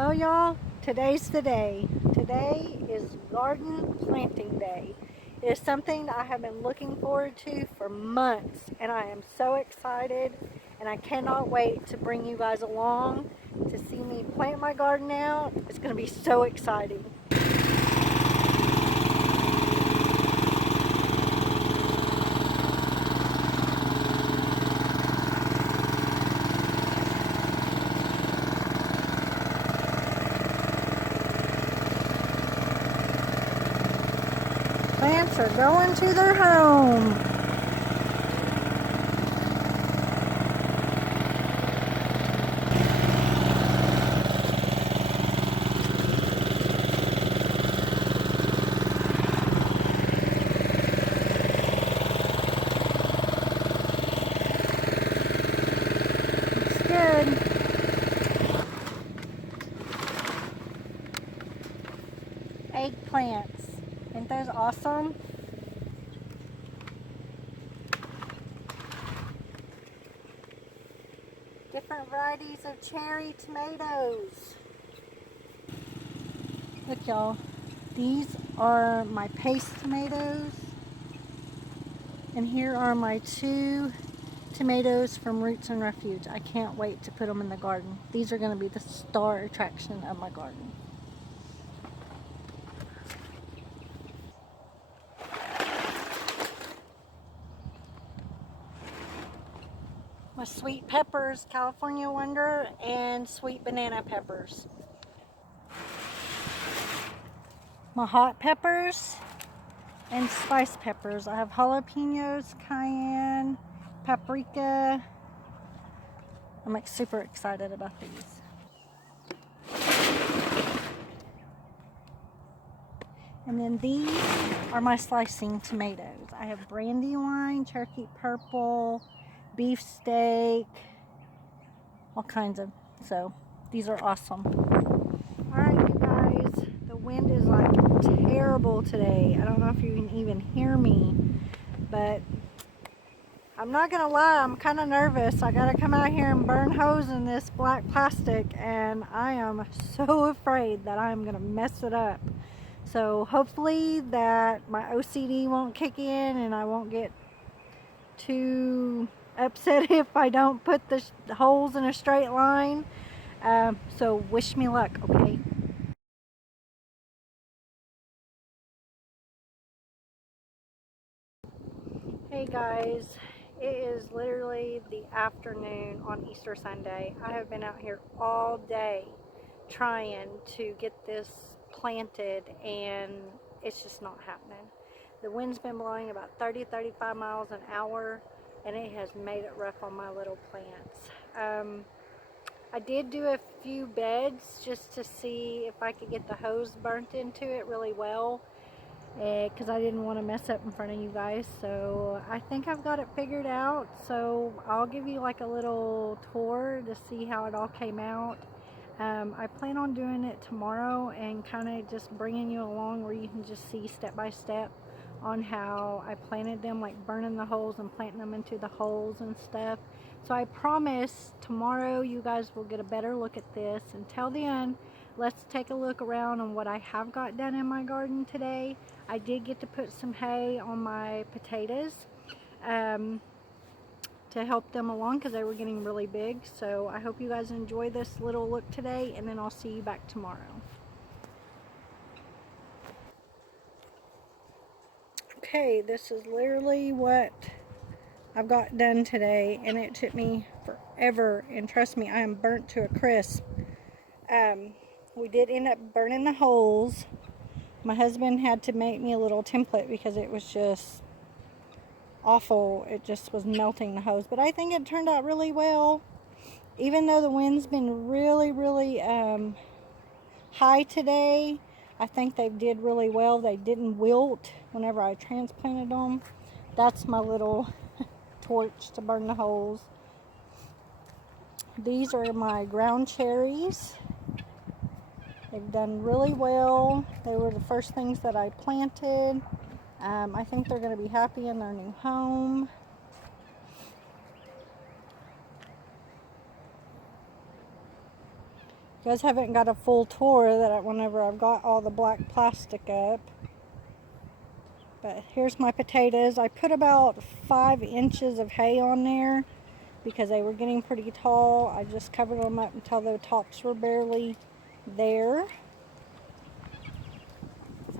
Well, y'all, today's the day. Today is garden planting day. It is something that I have been looking forward to for months, and I am so excited, and I cannot wait to bring you guys along to see me plant my garden out. It's going to be so exciting. Plants are going to their home. Looks good. Eggplants. Ain't those awesome? Different varieties of cherry tomatoes. Look, y'all. These are my paste tomatoes. And here are my 2 tomatoes from Roots and Refuge. I can't wait to put them in the garden. These are going to be the star attraction of my garden. My sweet peppers, California Wonder, and sweet banana peppers. My hot peppers and spice peppers. I have jalapenos, cayenne, paprika. I'm like super excited about these. And then these are my slicing tomatoes. I have Brandywine, Cherokee Purple, beefsteak, all kinds of, so these are awesome. Alright, you guys, the wind is like terrible today. I don't know if you can even hear me, but I'm not gonna lie, I'm kind of nervous. I gotta come out here and burn holes in this black plastic, and I am so afraid that I'm gonna mess it up. So hopefully that my OCD won't kick in and I won't get too upset if I don't put the holes in a straight line. So wish me luck, okay? Hey guys, it is literally the afternoon on Easter Sunday. I have been out here all day trying to get this planted, and it's just not happening. The wind's been blowing about 30-35 miles an hour, and it has made it rough on my little plants. I did do a few beds just to see if I could get the hose burnt into it really well, because I didn't want to mess up in front of you guys. So I think I've got it figured out, so I'll give you like a little tour to see how it all came out. I plan on doing it tomorrow and kind of just bringing you along where you can just see step by step on how I planted them, like burning the holes and planting them into the holes and stuff. So I promise tomorrow you guys will get a better look at this. Until then, let's take a look around on what I have got done in my garden today. I did get to put some hay on my potatoes to help them along because they were getting really big. So I hope you guys enjoy this little look today, and then I'll see you back tomorrow. Okay, this is literally what I've got done today, and it took me forever, and trust me, I am burnt to a crisp. We did end up burning the holes. My husband had to make me a little template because it was just awful. It just was melting the hose, but I think it turned out really well. Even though the wind's been really high today, I think they did really well. They didn't wilt whenever I transplanted them. That's my little torch to burn the holes. These are my ground cherries. They've done really well. They were the first things that I planted. I think they're going to be happy in their new home. You guys haven't got a full tour whenever I've got all the black plastic up. But here's my potatoes. I put about 5 inches of hay on there because they were getting pretty tall. I just covered them up until the tops were barely there.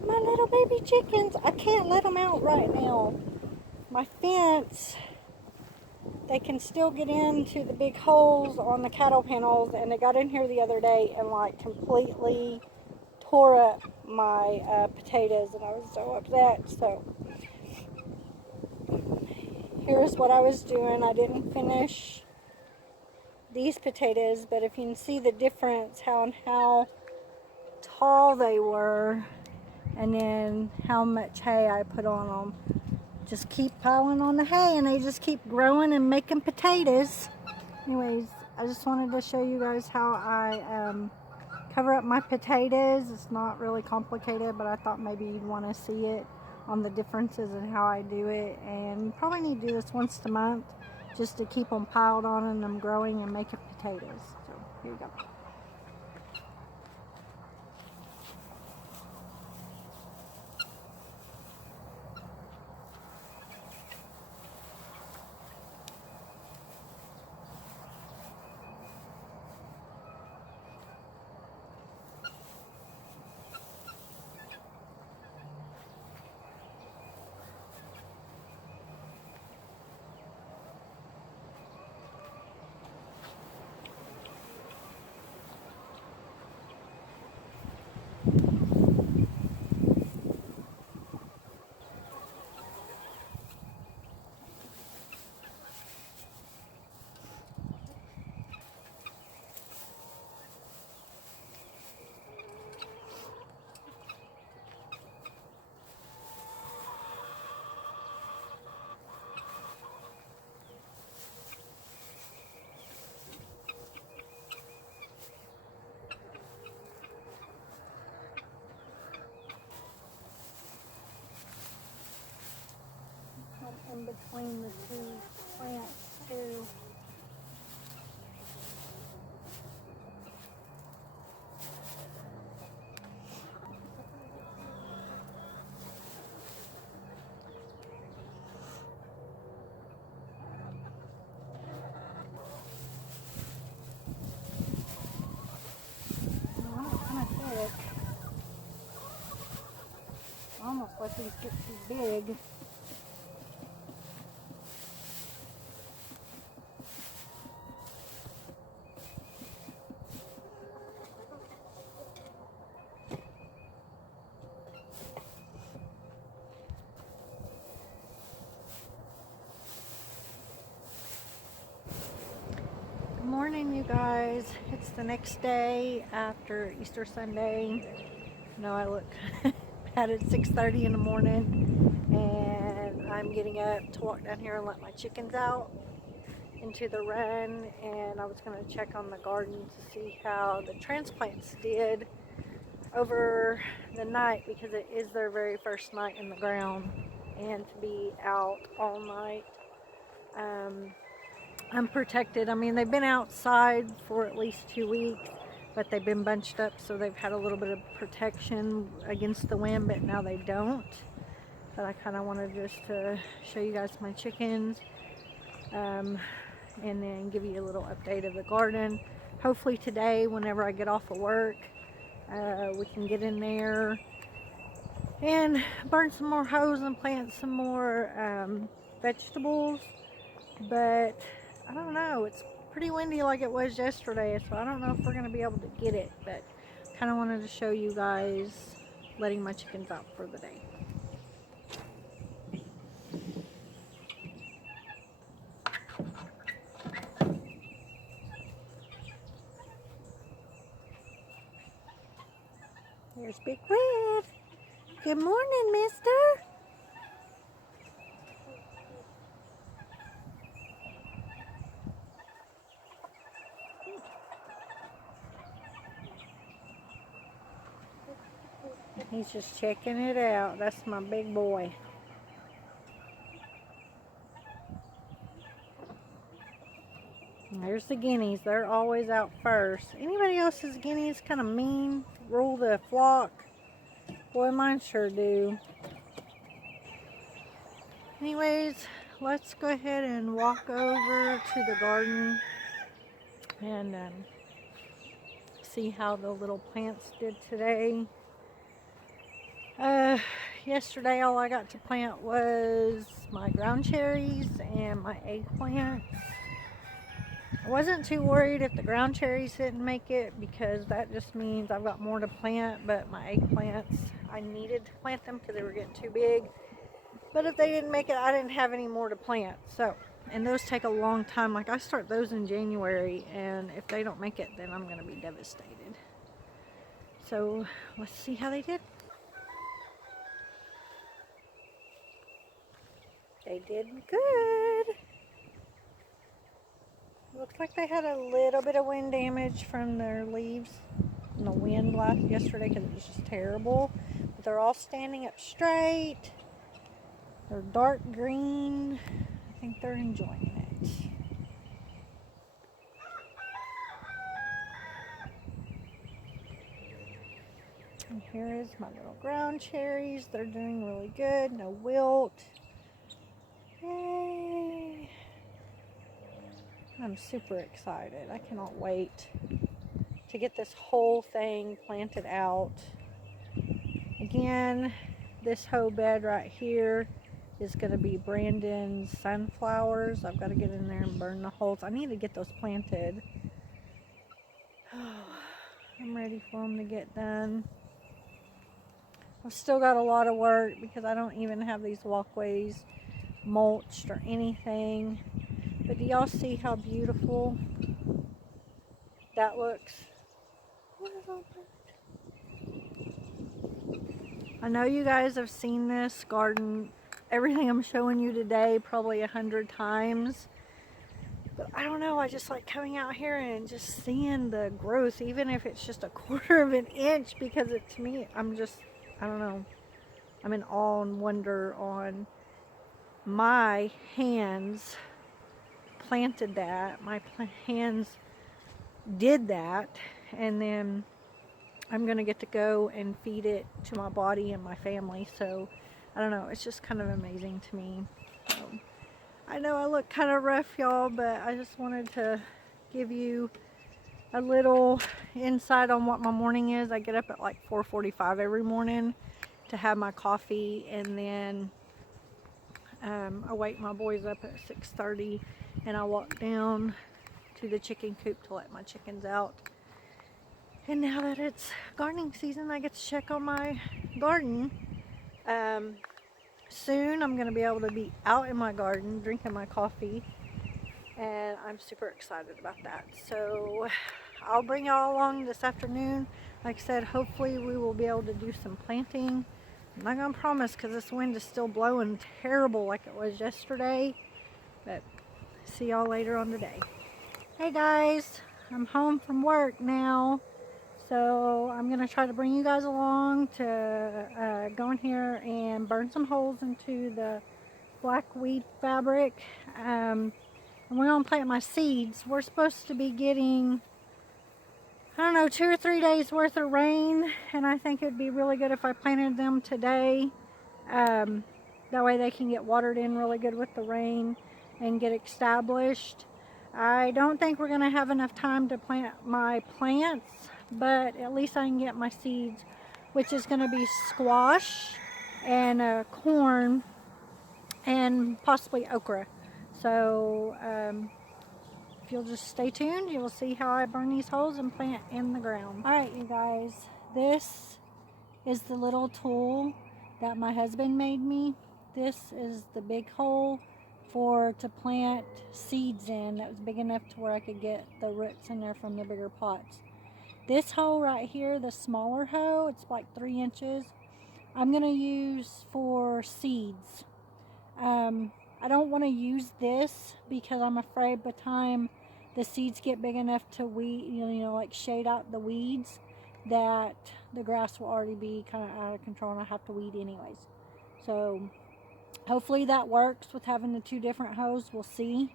My little baby chickens, I can't let them out right now. My fence, they can still get into the big holes on the cattle panels, and they got in here the other day and like completely tore up my potatoes, and I was so upset. So here's what I was doing. I didn't finish these potatoes, but if you can see the difference, how tall they were, and then how much hay I put on them. Just keep piling on the hay, and they just keep growing and making potatoes. Anyways, I just wanted to show you guys how I cover up my potatoes. It's not really complicated, but I thought maybe you'd want to see it on the differences and how I do it. And you probably need to do this once a month just to keep them piled on and them growing and making potatoes. So here you go. In between the two plants too. Kind of thick. I almost let these get too big. Good morning, you guys. It's the next day after Easter Sunday. No, I look bad at 6:30 in the morning, and I'm getting up to walk down here and let my chickens out into the run. And I was going to check on the garden to see how the transplants did over the night, because it is their very first night in the ground, and to be out all night unprotected. I mean, they've been outside for at least 2 weeks, but they've been bunched up, so they've had a little bit of protection against the wind, but now they don't. But I kind of wanted just to show you guys my chickens, and then give you a little update of the garden. Hopefully today, whenever I get off of work, we can get in there and burn some more hose and plant some more vegetables. But I don't know, it's pretty windy like it was yesterday, so I don't know if we're going to be able to get it, but kind of wanted to show you guys letting my chickens out for the day. There's Big Red. Good morning, mister. He's just checking it out. That's my big boy. And there's There's the guineas. They're always out first. Anybody else's guineas kind of mean? Rule the flock? Boy, mine sure do. Anyways, let's go ahead and walk over to the garden and see how the little plants did today. Yesterday all I got to plant was my ground cherries and my eggplants. I wasn't too worried if the ground cherries didn't make it, because that just means I've got more to plant, but my eggplants, I needed to plant them because they were getting too big. But if they didn't make it, I didn't have any more to plant. So, and those take a long time. Like, I start those in January, and if they don't make it, then I'm going to be devastated. So, let's see how they did. They did good. Looks like they had a little bit of wind damage from their leaves and the wind last yesterday, because it was just terrible. But they're all standing up straight. They're dark green. I think they're enjoying it. And here is my little ground cherries. They're doing really good. No wilt. Yay! I'm super excited. I cannot wait to get this whole thing planted out. Again, this whole bed right here is going to be Brandon's sunflowers. I've got to get in there and burn the holes. I need to get those planted. I'm ready for them to get done. I've still got a lot of work because I don't even have these walkways mulched or anything. But do y'all see how beautiful that looks? I know you guys have seen this garden, everything I'm showing you today, probably 100 times. But I don't know, I just like coming out here and just seeing the growth, even if it's just a quarter of an inch, because to me, I don't know, I'm in awe and wonder on my hands planted that. My hands did that, and then I'm gonna get to go and feed it to my body and my family. So I don't know, it's just kind of amazing to me. So, I know I look kind of rough, y'all, but I just wanted to give you a little insight on what my morning is. I get up at like 4:45 every morning to have my coffee, and then I wake my boys up at 6:30, and I walk down to the chicken coop to let my chickens out. And now that it's gardening season, I get to check on my garden. Soon I'm going to be able to be out in my garden drinking my coffee, and I'm super excited about that. So I'll bring y'all along this afternoon. Like I said, hopefully we will be able to do some planting. I'm not going to promise because this wind is still blowing terrible like it was yesterday, but see y'all later on today. Hey guys, I'm home from work now. So I'm going to try to bring you guys along to go in here and burn some holes into the black weed fabric. And we're going to plant my seeds. We're supposed to be getting, I don't know, 2 or 3 days worth of rain. And I think it would be really good if I planted them today. That way they can get watered in really good with the rain and get established. I don't think we're going to have enough time to plant my plants, but at least I can get my seeds, which is going to be squash and corn and possibly okra. So if you'll just stay tuned, you will see how I burn these holes and plant in the ground. Alright you guys, this is the little tool that my husband made me. This is the big hole to plant seeds in. That was big enough to where I could get the roots in there from the bigger pots. This hole right here, the smaller hole, it's like 3 inches, I'm going to use for seeds. I don't want to use this because I'm afraid by the time the seeds get big enough to weed, like shade out the weeds, that the grass will already be kind of out of control and I have to weed anyways. So hopefully that works with having the 2 different hoes. We'll see.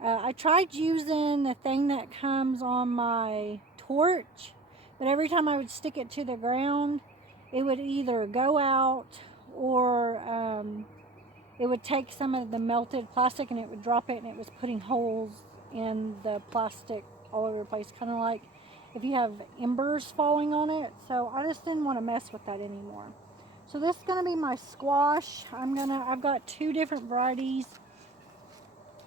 I tried using the thing that comes on my torch, but every time I would stick it to the ground, it would either go out or it would take some of the melted plastic and it would drop it, and it was putting holes in the plastic all over the place, kind of like if you have embers falling on it. So I just didn't want to mess with that anymore. So this is going to be my squash. I've got two different varieties,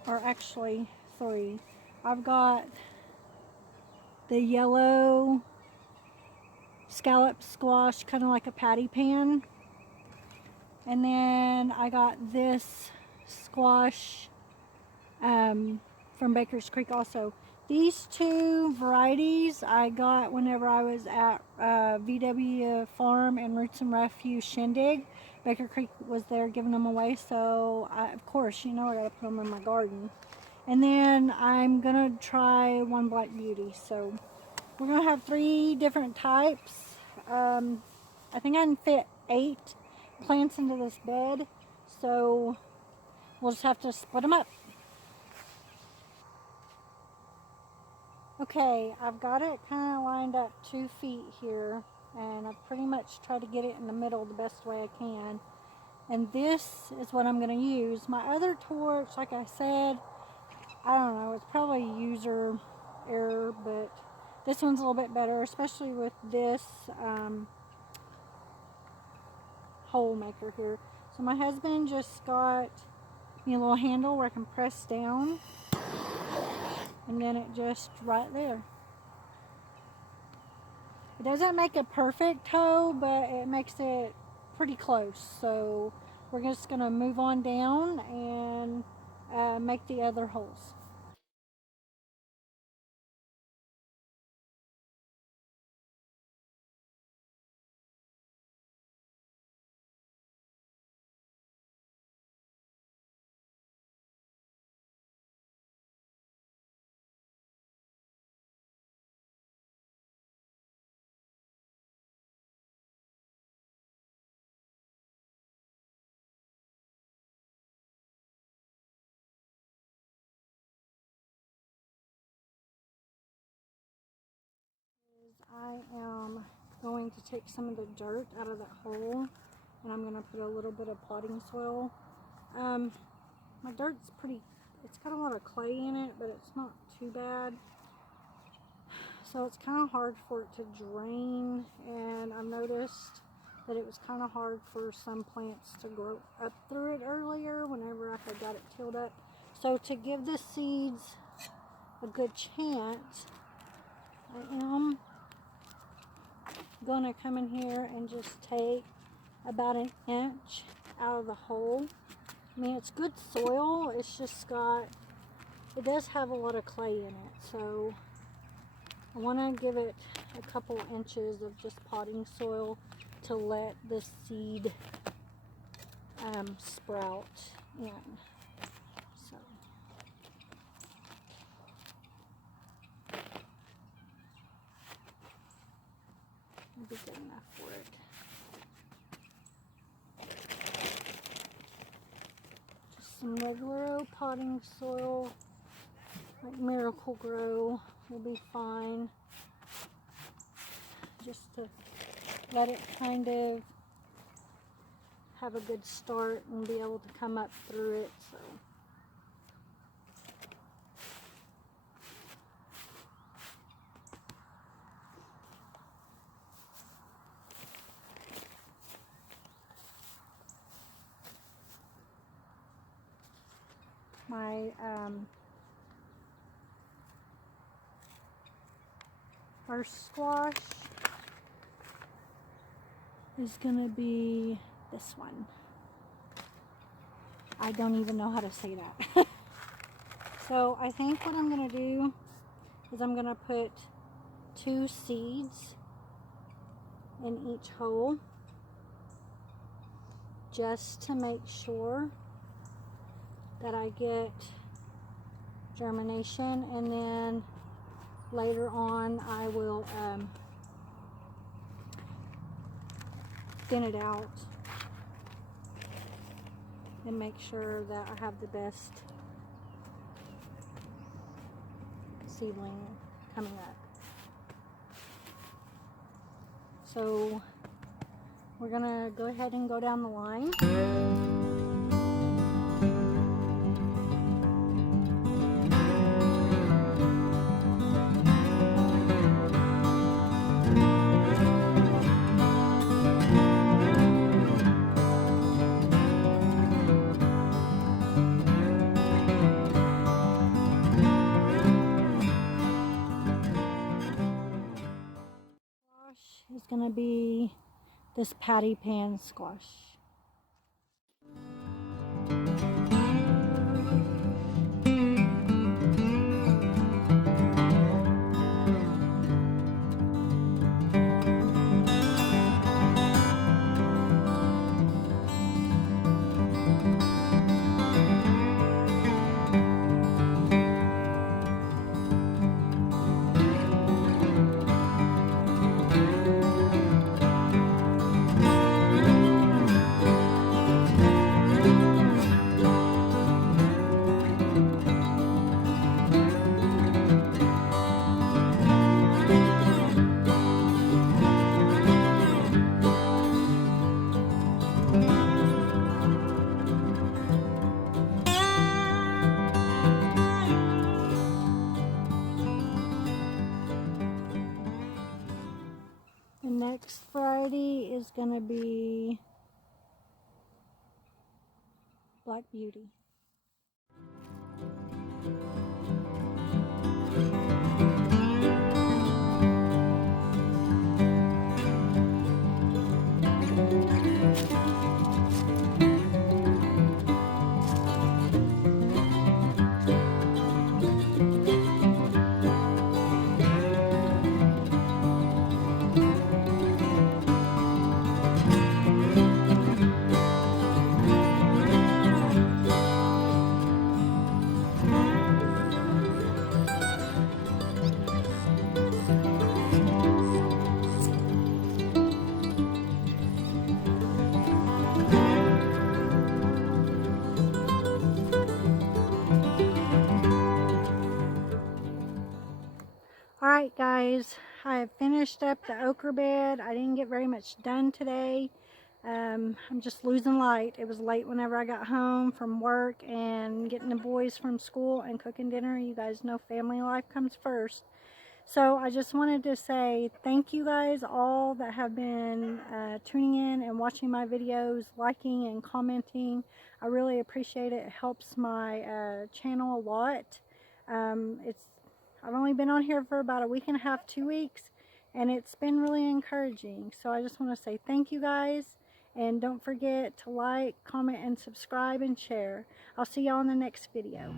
or actually 3. I've got the yellow scallop squash, kind of like a patty pan. And then I got this squash from Baker's Creek also. These two varieties I got whenever I was at VW Farm and Roots and Refuge Shindig. Baker Creek was there giving them away, so of course, you know, I gotta put them in my garden. And then I'm gonna try one Black Beauty. So we're gonna have 3 different types. I think I can fit 8 plants into this bed, so we'll just have to split them up. Okay, I've got it kind of lined up 2 feet here, and I've pretty much tried to get it in the middle the best way I can. And this is what I'm going to use. My other torch, like I said, I don't know, it's probably user error, but this one's a little bit better, especially with this hole maker here. So my husband just got me a little handle where I can press down, and then it just right there. It doesn't make a perfect hoe, but it makes it pretty close. So we're just going to move on down and make the other holes. I am going to take some of the dirt out of that hole, and I'm going to put a little bit of potting soil. My dirt's it's got a lot of clay in it, but it's not too bad. So it's kind of hard for it to drain, and I've noticed that it was kind of hard for some plants to grow up through it earlier whenever I got it tilled up. So to give the seeds a good chance, I am gonna come in here and just take about 1 inch out of the hole. I mean, it's good soil, it's just it does have a lot of clay in it, so I want to give it a couple inches of just potting soil to let the seed sprout in. So it'll be good enough for it. Just some regular old potting soil, like Miracle-Gro, will be fine. Just to let it kind of have a good start and be able to come up through it. So my first squash is gonna be this one. I don't even know how to say that. So I think what I'm gonna do is I'm gonna put 2 seeds in each hole just to make sure that I get germination, and then later on I will thin it out and make sure that I have the best seedling coming up. So we're gonna go ahead and go down the line. Is going to be this patty pan squash. The next variety is going to be Black Beauty. Alright guys, I have finished up the okra bed. I didn't get very much done today. I'm just losing light. It was late whenever I got home from work and getting the boys from school and cooking dinner. You guys know family life comes first. So I just wanted to say thank you guys all that have been tuning in and watching my videos, liking and commenting. I really appreciate it. It helps my channel a lot. I've only been on here for about a week and a half, 2 weeks, and it's been really encouraging. So I just want to say thank you guys, and don't forget to like, comment, and subscribe and share. I'll see y'all in the next video.